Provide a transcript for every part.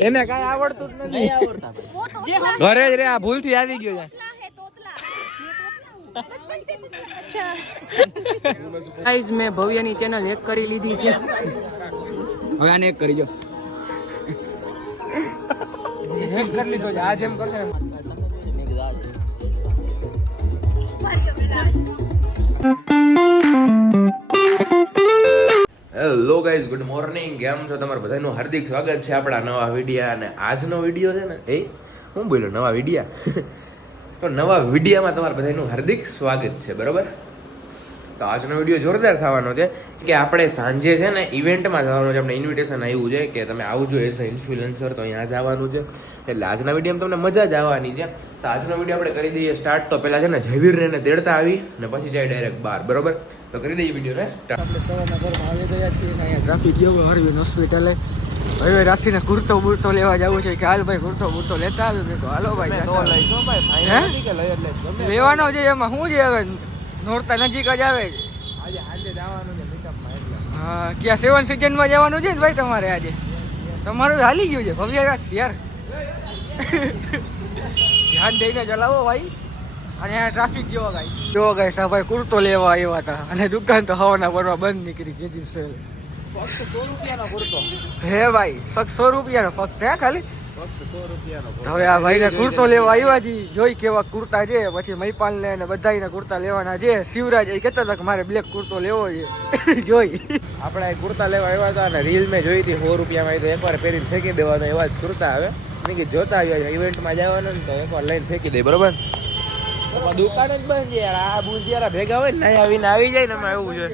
એને કઈ આવડતું જ નથી ઘરે જ રે આ ભૂલથી આવી ગયો છે ગાઈસ મેં ભવ્યની ચેનલ હેક કરી લીધી છે હવે આને એક કરી જો હેક કરી લીધો છે આ જેમ કરશે હેલો ગાઈઝ ગુડ મોર્નિંગ કેમ છો તમારું બધાનું હાર્દિક સ્વાગત છે આપણા નવા વિડીયા અને આજનો વિડીયો છે ને હું બોલ્યો નવા વિડીયા તો નવા વિડીયામાં તમારા બધાનું હાર્દિક સ્વાગત છે બરાબર તો આજનો વિડીયો જોરદાર થવાનો છે કે આપણે સાંજે છે ને ઇવેન્ટમાં જવાનું છે આપણે ઇન્વિટેશન આવ્યું છે કે તમે આવજો એઝ અ ઇન્ફ્લુએન્સર તો અહીંયા જવાનું છે એટલે આજના વિડીયોમાં તમને મજા જ આવવાની છે તો આજનો વિડીયો આપણે કરી દઈએ સ્ટાર્ટ તો પહેલાં છે ને જયવીરને તેડતા આવી ને પછી જાય ડાયરેક્ટ બહાર બરાબર તો કરી દઈએ વિડીયોને સ્ટાર્ટ આપણે સવારના ઘરમાં આવી ગયા છીએ અહીંયા ટ્રાફિક જેવો હરવીન હોસ્પિટલે હવે રાશિને કુર્તો બુર્તો લેવા જવું છે કે હાલ ભાઈ કુર્તો બુર્તો લેતા આવ્યો મેં કહું હાલો ભાઈ લેવાનો છે એમાં શું છે હવે નોરતા નજીક જ આવે છે આજે આજે જવાનું છે મીટઅપમાં એટલે હા ક્યાં સેવન સિઝનમાં જવાનું છે ને ભાઈ તમારે આજે તમારું હાલી ગયું છે ભવ્ય યાર ધ્યાન દઈને ચલાવો ભાઈ અને આ ટ્રાફિક જેવો ગાઈસ જો ગાઈસ આ ભાઈ કુર્તો લેવા આવ્યા હતા અને દુકાન તો હવાના ભરવા બંધ નીકળી ગઈ સેલ ફક્ત 100 રૂપિયાનો કુર્તો હે ભાઈ 100 રૂપિયાનો ફક્ત હે ખાલી ફક્ત 100 રૂપિયાનો હવે આ ભાઈને કુર્તો લેવા આવ્યા છીએ જોઈ કેવા કુર્તા છે પછી મહિપાલ ને અને બધાને કુર્તા લેવાના છે શિવરાજ એ કહેતા હતા કે મારે બ્લેક કુર્તો લેવો છે જોઈ આપણે કુર્તા લેવા આવ્યા હતા અને રીલ મેં જોઈ હતી 100 રૂપિયામાં તો એકવાર પહેરીને ફેંકી દેવાનો એવા જ કુર્તા આવે કે જોતા આવ્યા ઇવેન્ટમાં જવાનું ને તો એકવાર લઈને ફેંકી દે બરોબર દુકાન જ બંધ છે યાર આ બુંદિયારા ભેગા હોય ને આવીને આવી જાય ને એમાં એવું છે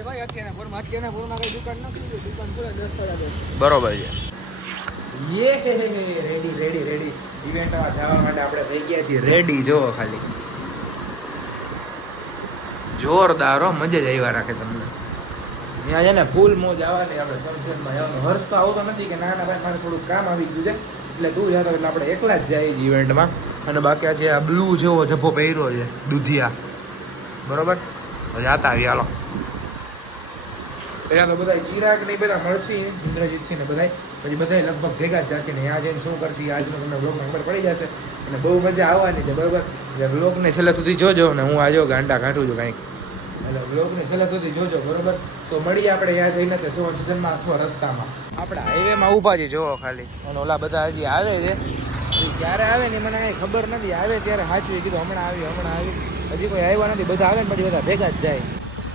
બરોબર છે રેડી ઇવેન્ટમાં જવા માટે આપણે થઈ ગયા છીએ રેડી જો ખાલી જોરદાર હો મજા જ આવ્યા રાખે તમને ત્યાં છે ને ફૂલ મોજ આવવાની આપણે ફંક્શનમાં જવાનું હર્ષ તો આવતો નથી કે ના ભાઈ મારે થોડુંક કામ આવી ગયું છે એટલે તું જતો એટલે આપણે એકલા જ જઈએ ઇવેન્ટમાં અને બાકી આજે આ બ્લુ જેવો જભો પહેર્યો છે દૂધિયા બરોબર જાતા આવી હાલો પેલા તો બધા ચિરાગ ને બધા મળશે ઇન્દ્રજીતસિંહ ને બધા પછી બધા લગભગ ભેગા જ જશે ને ત્યાં જઈને શું કરશે આજનો તમને બ્લોગમાં ખબર પડી જશે અને બહુ મજા આવવાની છે બરોબર એટલે બ્લોગને છેલ્લે સુધી જોજો ને હું આજો ગાંડા કાઢું છું કાંઈક એટલે બ્લોગને છેલ્લે સુધી જોજો બરોબર તો મળીએ આપણે ત્યાં જઈને તે સેવન સિઝનમાં અથવા રસ્તામાં આપણે હાઈવેમાં ઊભા છે જોવો ખાલી અને ઓલા બધા હજી આવે છે ક્યારે આવે ને મને કાંઈ ખબર નથી આવે ત્યારે સાચું કીધું હમણાં આવી હજી કોઈ આવ્યા નથી બધા આવે ને પછી બધા ભેગા જ જાય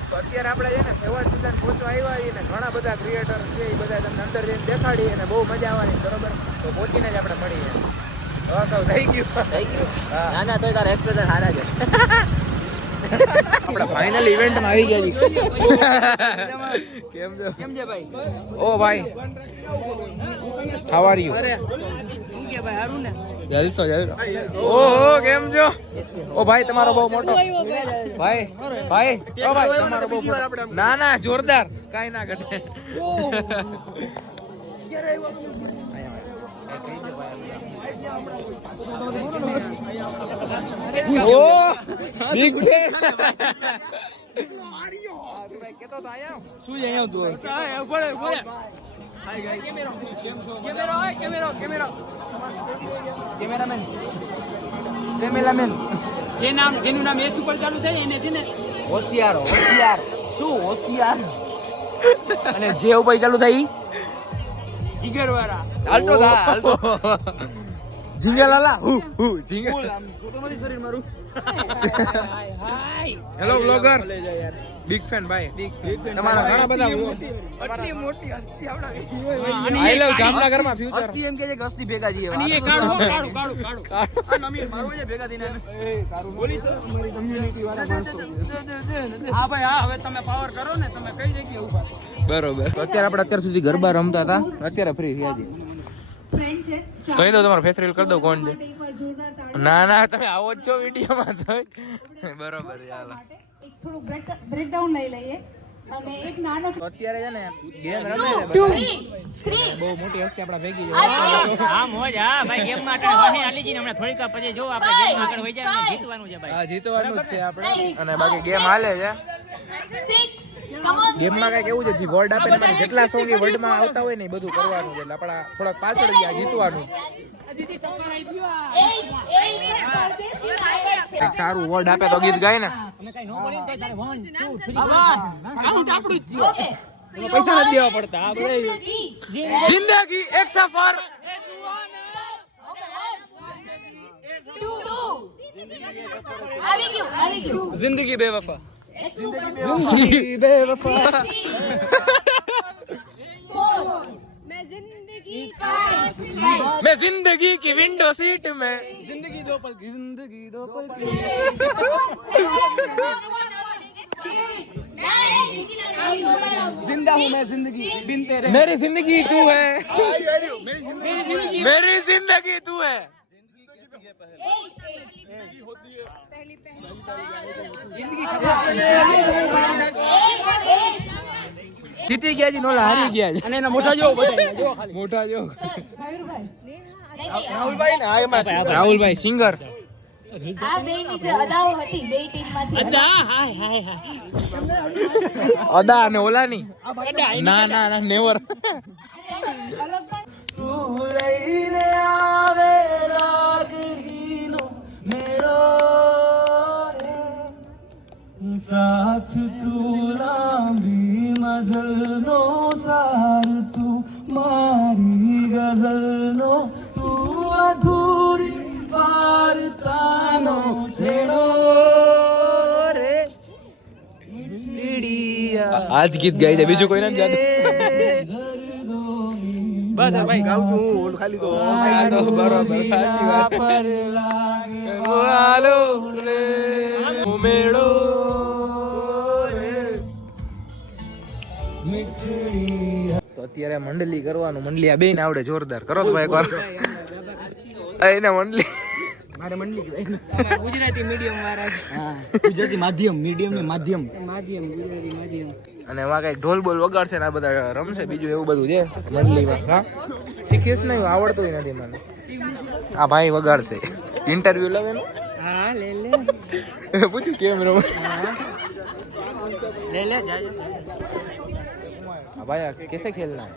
તો અત્યારે આપણે છે ને સેવન સિઝન પહોંચવા આવ્યા છીએ ને ઘણા બધા ક્રિએટર છે એ બધા તમને અંદર જઈને દેખાડીએ અને બહુ મજા આવવાની બરોબર તો પહોંચીને જ આપણે મળીએ બસ થઈ ગયું હા ના તો તારા એક્સપ્રેશન સારા છે આપણે ફાઇનલ ઇવેન્ટમાં આવી ગયા છીએ કેમ છે ભાઈ ઓ ભાઈ હાઉ આર યુ જલસો ઓહો કેમ છો ઓ ભાઈ તમારો બહુ મોટો ભાઈ ઓ ભાઈ તમારો બહુ મોટો ના જોરદાર કાઈ ના ઘટે ઓ બિગ ફેન શું અહીંયા તું હાય ગાઈસ કેમ છો કેમેરામેન એનું નામ એસ ઉપર ચાલુ થાય એને છે ને હોશિયાર શું હોશિયાર અને જે ઉપર ચાલુ થાય જીગર વાળા હાલતો જીંગલાલા જીંગલ છોકરામાંથી શરીર મારું હેલો બ્લોગર બિગ ફેન ભાઈ તમારા ઘણા બધા આટલી મોટી હસ્તી આપડા આઈ લવ જામનગરમાં ફ્યુચર હસ્તી એમ કે છે કે હસ્તી ભેગા જઈએ અને એ કાઢો આ નમીર મારવો છે ભેગા થઈને બોલી સર અમારી કમ્યુનિટી વાળા માણસો હા ભાઈ હા હવે તમે પાવર કરો ને તમે કઈ જગ્યાએ ઊભા બરોબર તો અત્યાર સુધી ગરબા રમતા હતા અત્યારે ફ્રી થયા છે કહી દો તમારો ફેસ રીલ કરી દો કોણ છે ના તમે આવો જ છો વિડીયોમાં તો બરોબર ચાલો એક થોડું બ્રેકડાઉન લઈ લઈએ અને એક નાનો અત્યારે છે ને ગેમ રમે છે બહુ મોટી હસ્તી આપડા ભેગી છે હા મોજ હા ભાઈ ગેમ માં આગળ વાહે આલી જી ને હમણાં થોડીક પછી જો આપણે ગેમ માં આગળ વઈ જાય ને જીતવાનું છે ભાઈ હા જીતવાનું જ છે આપણે અને બાકી ગેમ હાલે છે 6 ગેમમાં કઈક એવું છે જે વર્ડ આપે ને એમાં જેટલા સોંગ એ વર્ડમાં આવતા હોય ને એ બધું કરવાનું છે એટલે આપણા થોડાક પાછળ ગયા જીતવાનું કંઈક સારું વર્ડ આપે તો ગીત ગાય ને પૈસા નથી દેવા પડતા જિંદગી એક સફર जिंदगी बेवफा જિંદગી બેવફા मैं जिंदगी की विंडो सीट में જિંદગી દો પલ કી જિંદગી દો પલ जिंदा हूँ मैं जिंदगी बिन तेरे मेरी जिंदगी तू है मेरी जिंदगी तू है જીતી ગયા છે નોલા હારી ગયા છે અને એના મોટા જેવો બધાય જો ખાલી મોટા જો મયુરભાઈ રાહુલભાઈ ને આ એમાં રાહુલભાઈ સિંગર આ બે ની જે અદાઓ હતી બે ટીમમાંથી અદા હાય હાય હાય અદા અને ઓલાની ના ના ના નેવર અલગ પણ તું લઈને આવે લાગણીનો મેળો રે સાથ તું લાંબી મજલનો સાર તું મારી ગઝલનો તું અધૂરી વાર્તાનો છેડો રે ટીડિયા આજ ગીત ગાઈ છે બીજું કોઈ નથી ગાતું બસ ભાઈ ગાઉં છું હું ખાલી તો હા તો બરોબર સાચી વાત પર લાગે હાલો રે મેળો તો અત્યારે મંડલી કરવાનું મંડલી આ બેન આવડે જોરદાર કરો તો ભાઈ એકવાર એને મંડલી મારે મંડલી કહેવાય ગુજરાતી મીડિયમ વાળા છે હા ગુજરાતી માધ્યમ મીડિયમ ને માધ્યમ માધ્યમ ગુજરાતી માધ્યમ અને એમાં કઈક ઢોલ બોલ વગાડશે ને આ બધા રમશે બીજું એવું બધું છે મંડલીમાં હા શીખીશ નહીં આવડતું નથી મને આ ભાઈ વગાડશે ઇન્ટરવ્યુ લેવે ને હા લે લે પૂછ્યું કેમ રમે ले ले जा जा हाँ भाई कैसे खेलना है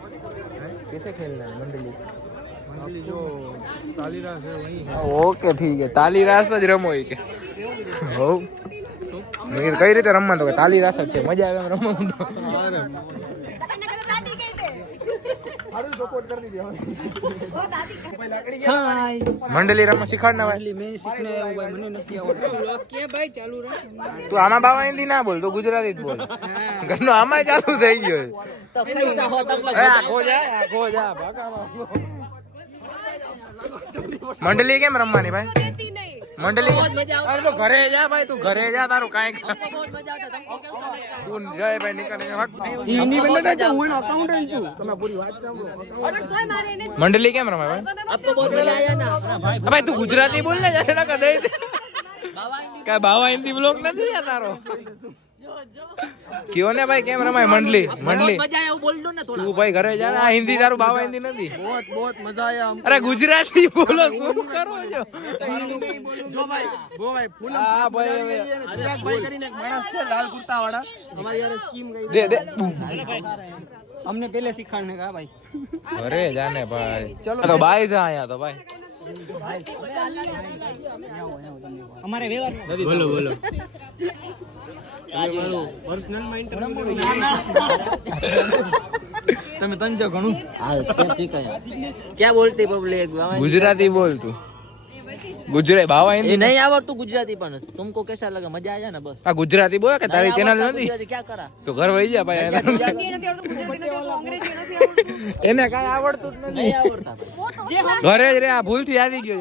कैसे खेलना है मंडली મંડલી જો તાલી રાસ છે વહી ઓકે ઠીક है તાલી રાસ જ રમો એ કે હો મેં કઈ રીતે રમવા તો કે તાલી રાસ જ છે મજા આવે એમ રમવા તો મંડલી રમવા શીખવાડના ભાઈ મેં શીખને આવ્યો ભાઈ મને નથી આવડતું કે ભાઈ ચાલુ રાખ તું આમાં બાવા હિન્દી ના બોલ તું ગુજરાતી જ બોલ ઘરનો આમાં ચાલુ થઈ ગયો આખો જા ભાગામાં મંડલી કેમ રમવાની ભાઈ મંડલી અરે તો ઘરે જા ભાઈ તું ઘરે જા તારું કાંઈ તું જય ભાઈ નીકળ ઇન્ડિપેન્ડન્ટ છે હું એનો અકાઉન્ટન્ટ છું તમે પૂરી વાત સાંભળો મંડલી કેમ રમાય ભાઈ आपको बहुत मजा आया ना ભાઈ તું ગુજરાતી બોલ ને જાણે ના કદઈ કાય બાવા હિન્દી બ્લોગ નથી યાર તારો કયો ને ભાઈ કેમ રમાય મંડલી મંડલી मजा आया वो बोल दो ना थोड़ा તું ભાઈ ઘરે જા આ હિન્દી તારું બાવા હિન્દી નથી बहुत मजा आया અરે ગુજરાતી બોલો શું કરો છો જો ભાઈ ફૂલ હા ભાઈ હવે ચિરાગ ભાઈ કરીને એક માણસ છે લાલ કુર્તા વાળા અમારી યાર સ્કીમ ગઈ દે દે અમને પહેલે શીખવાડને કા ભાઈ ઘરે જાને ભાઈ ચલો તો બાય જા આયા તો ભાઈ અમારે વ્યવહાર बोलो बोलो પર્સનલ માં તમે તંજો ઘણું क्या बोलते पब्लिक ગુજરાતી બોલ તું ગુજરાતી બાવા હિન્દી नहीं आवड़તું ગુજરાતી પણ तुमको कैसा लगा मजा आया ना बस આ ગુજરાતી બોલ કે તારી ચેનલ નથી ગુજરાતી क्या करा તો ઘર વહી જા ભાઈ એને કાંઈ આવડતું જ નથી नहीं आवड़ता ઘરે જ રે આ ભૂલથી આવી ગયો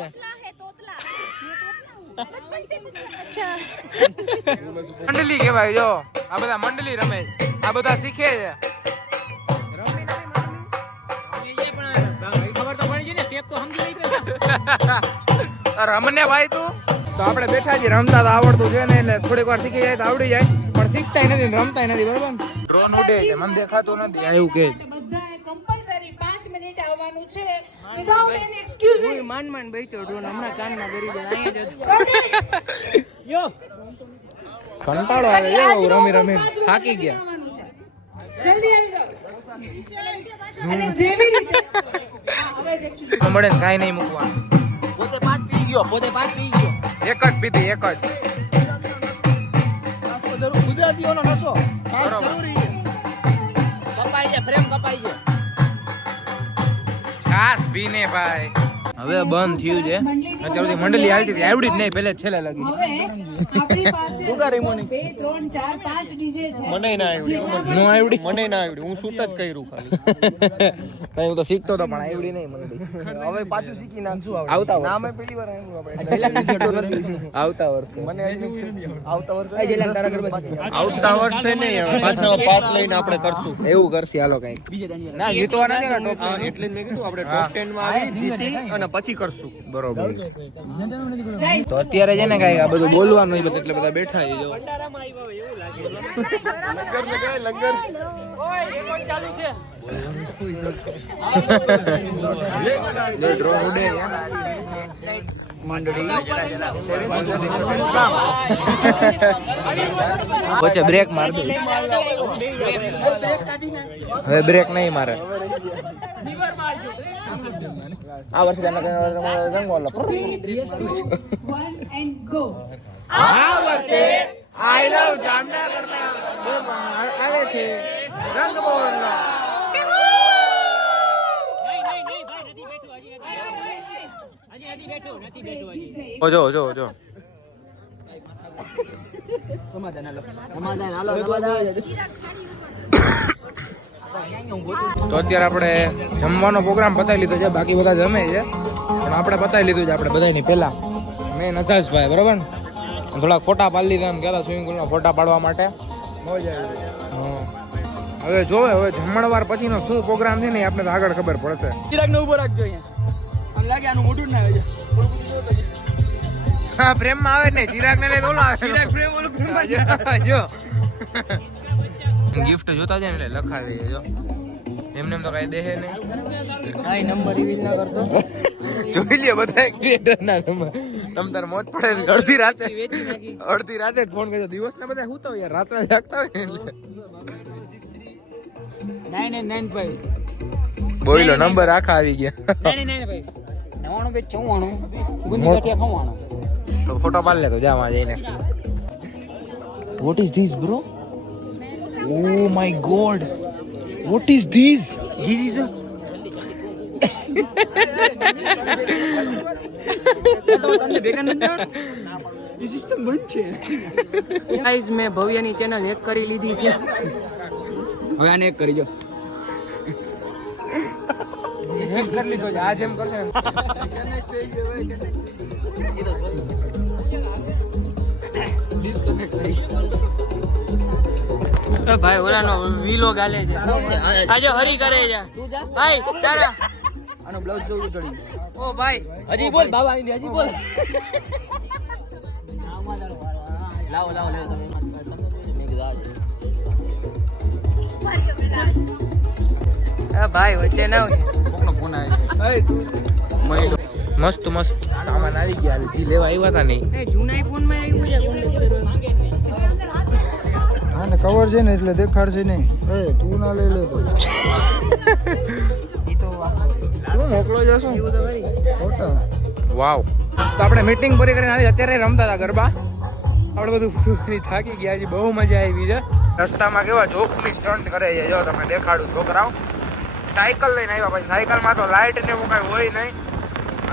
છે મંડલી કેવાય જો આ બધા મંડલી રમે છે. આ બધા શીખે છે खबर तो पड़ी ने स्टेप तो समझी नहीं पे રમને ભાઈ તું તો આપણે બેઠા છીએ રમતા તો આવડતું છે ને એટલે થોડીક વાર શીખી જાય તો આવડી જાય પણ શીખતાય નથી ને રમતાય નથી બરોબર ડ્રોન ઉડે છે મને દેખાતું નથી આ એવું કે બધાએ કમ્પલસરી 5 મિનિટ આવવાનું છે વિધાઉટ એની એક્સક્યુઝ मान बैठो ड्रोन हमारा कान में गरी जाए કંટાળો આવે જો રમી રમી થાકી ગયા જલ્દી આવી જાઓ અને જેવી રીતે હા, હવે જ actually. મળે ને કાંઈ નહીં મૂકવાનું. પોતે 5 પી ગયો એક જ પીધી, એક જ. ગુજરાતીઓનો નશો ખાસ બરોબર. જરૂરી છે. કપાઈ છે ફ્રેમ કપાઈ છે છાસ પીને ભાઈ. હવે બંધ થયું છે. અત્યાર સુધી મંડળી હાલતી હતી, આવડી જ નહીં, પહેલે છેલ્લે લગી. હવે આપણી પાસે 2 3 4 5 ડીજે છે મને ના આવડી નો આવડી? મને ના આવડી હું શૂટ જ કર્યું ખાલી કઈ હું તો શીખતો હતો પણ આવડી નહીં મંડળી. હવે પાછું શીખી નાખશું આવતા વર્ષે. નામે પહેલી વાર આવ્યું આપણે આવતા વર્ષે. મને આવતા વર્ષે આવતા વર્ષે નહીં હવે પાછા પાસ લઈને આપણે કરશું એવું કરશે હાલો કઈક. ના જીતવાના છે ને top હા, 10. એટલે જ મેં કીધું આપણે ટોપ 10 માં આવી જીતી અને પછી કરશું બરોબર. તો અત્યારે છે ને કઈ આ બધું બોલવાનું છે, એટલે બધા બેઠા છે જો. જો drone ઉડે છે. વચ્ચે બ્રેક માર દે. હવે બ્રેક નહીં મારે. આ વર્ષે રંગવાલો 1 and go આ વર્ષે આઈ લવ જામનગરના આવે છે રંગબોલનો. જો જો જો તો અત્યારે આપણે જમવાનો પ્રોગ્રામ પતાવી લીધો છે, બાકી બધા જમે છે પણ આપણે પતાવી લીધું છે. આપણે બધાની પહેલા મેં નજાજભાઈ બરોબર ને થોડાક ફોટા પાડી લીધા ને ગયા સ્વિમિંગ પુલમાં ફોટા પાડવા માટે. હા. હવે જોવે હવે જમણવાર પછીનો શું પ્રોગ્રામ છે ને એ આપણે તો આગળ ખબર પડશે. ચિરાગને ઊભો રાખજો અહીંયા. આમ લાગે આનું મોઢું જ ના આવે છે. હા પ્રેમમાં આવે ને ચિરાગ ને લઈ ઓલો આવે. ચિરાગ પ્રેમ ઓલો પ્રેમમાં જ. જો ગિફ્ટ જોતા જાય ને એટલે લખાવી દે. જો એમને એમ તો કઈ દેહે નહીં. કાઈ નંબર રિવીલ ના કરતો. જોઈ લે બધા ક્રિએટર ના નંબર. તમ તાર મોજ પડે ને અડધી રાતે જ ફોન કરજો. દિવસ ના બધા સુતા હોય યાર, રાત્રે જાગતા હોય ને એટલે 9895 બોઈલો નંબર આખા આવી ગયા. 9994 ગુંદી કાઠિયા ખવાણો. તો ફોટો પાડી લે તો જા માં જઈને. What is this bro? Oh my god. What is this? This is a system બંધ છે. ગાઈઝ મેં ભવ્યની ચેનલ હેક કરી લીધી છે. હવે આને હેક કરી જો. હેક કરી લીધો છે. આ જેમ કરશે ભાઈ ઓલાનો વીલો ગાલે છે. આજે હરી કરે છે. ભાઈ તારા આનો બ્લાઉઝ જોવું જોડી. ઓ ભાઈ હજી બોલ બાબા આઈ હજી બોલ. લાવો લાવો લાવો તમે ભાઈ વચ્ચે ના કોકનો ફોન આવ્યો. મસ્ત મસ્ત સામાન આવી ગયા. જી લેવા આવ્યા હતા નહીં. જૂના ફોન માં આવ્યું છે કોન્ટેક્ટ હા ને કવર છે ને એટલે દેખાડશે નહીં. એ તું ના લઈ લે તો શું મોકલો છો શું? ખોટા વાવ. તો આપણે મીટિંગ પૂરી કરીને આવી અત્યારે રમતા હતા ગરબા. આપણે બધું પૂરું કરી થાકી ગયા છે. બહુ મજા આવી છે. રસ્તામાં કેવા જોખમી સ્ટન્ટ કરે છે જો તમે દેખાડું. છોકરાઓ સાયકલ લઈને આવ્યા. પછી સાયકલમાં તો લાઇટ ને એવું કાંઈ હોય નહીં.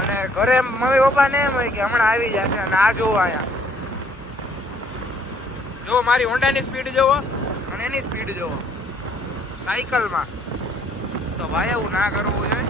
અને ઘરે મમ્મી પપ્પા ને એમ હોય કે હમણાં આવી જશે. અને આ જોવો અહીંયા જો મારી હોન્ડાની સ્પીડ જોવો અને એની સ્પીડ જોવો સાયકલમાં. તો ભાઈ એવું ના કરવું જોઈએ.